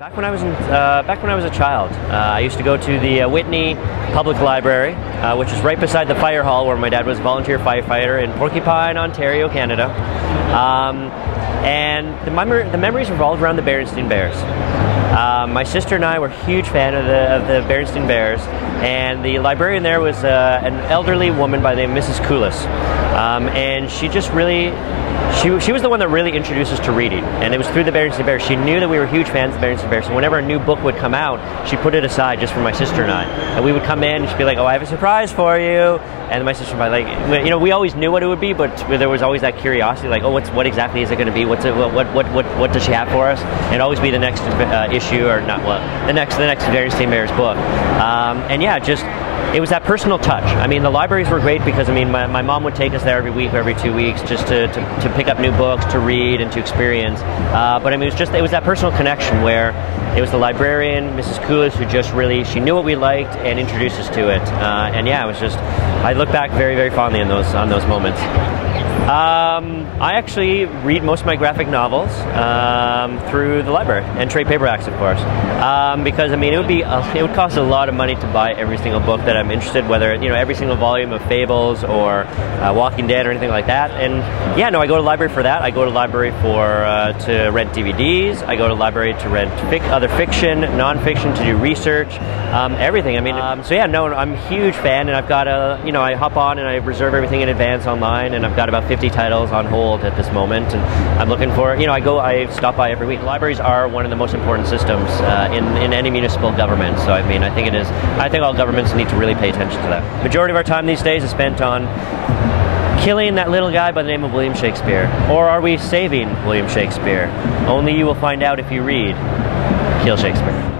Back when I was a child, I used to go to the Whitney Public Library, which is right beside the fire hall where my dad was a volunteer firefighter in Porcupine, Ontario, Canada. And the memories revolved around the Berenstain Bears. My sister and I were a huge fan of the Berenstain Bears, and the librarian there was an elderly woman by the name of Mrs. Koulis, and she just really. She was the one that really introduced us to reading, and it was through the Berenstain Bears. She knew that we were huge fans of the Berenstain Bears, so whenever a new book would come out, she put it aside just for my sister and I. And we would come in, and she'd be like, "Oh, I have a surprise for you," and my sister would be like, you know, we always knew what it would be, but there was always that curiosity, like, "Oh, what exactly is it going to be? What does she have for us?" And it'd always be the next issue, or not, well, the next Berenstain Bears book, and yeah, just. It was that personal touch. I mean, the libraries were great because, I mean, my mom would take us there every week or every 2 weeks just to pick up new books, to read, and to experience. But I mean, it was that personal connection where it was the librarian, Mrs. Koulis, who just really, she knew what we liked and introduced us to it. And yeah, it was just, I look back very, very fondly on those moments. I actually read most of my graphic novels through the library and trade paperbacks, of course, because I mean it would cost a lot of money to buy every single book that I'm interested, whether every single volume of Fables or Walking Dead or anything like that. And yeah, no, I go to the library for that. I go to the library to rent DVDs. I go to the library to rent other fiction, non-fiction, to do research, everything. I mean, so yeah, no, I'm a huge fan, and I've got I hop on and I reserve everything in advance online, and I've got about 50 titles on hold at this moment, and I'm looking for, I stop by every week. Libraries are one of the most important systems in any municipal government, so I mean, I think all governments need to really pay attention to that. Majority of our time these days is spent on killing that little guy by the name of William Shakespeare. Or are we saving William Shakespeare? Only you will find out if you read Kill Shakespeare.